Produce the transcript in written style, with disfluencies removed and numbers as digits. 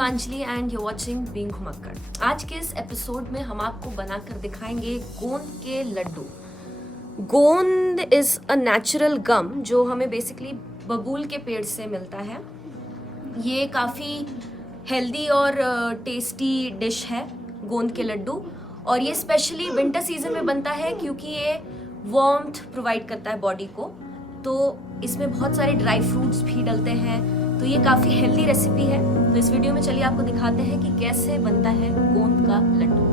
Shivanjali and you watching being घुमक्कड़। आज के इस एपिसोड में हम आपको बनाकर दिखाएंगे गोंद के लड्डू। गोंद इज अ नेचुरल गम जो हमें बेसिकली बबूल के पेड़ से मिलता है। ये काफ़ी हेल्दी और टेस्टी डिश है गोंद के लड्डू, और ये स्पेशली विंटर सीजन में बनता है क्योंकि ये वार्मथ प्रोवाइड करता है बॉडी को। तो इसमें बहुत सारे ड्राई फ्रूट्स भी डलते हैं, तो ये काफ़ी हेल्दी रेसिपी है। तो इस वीडियो में चलिए आपको दिखाते हैं कि कैसे बनता है गोंद का लड्डू।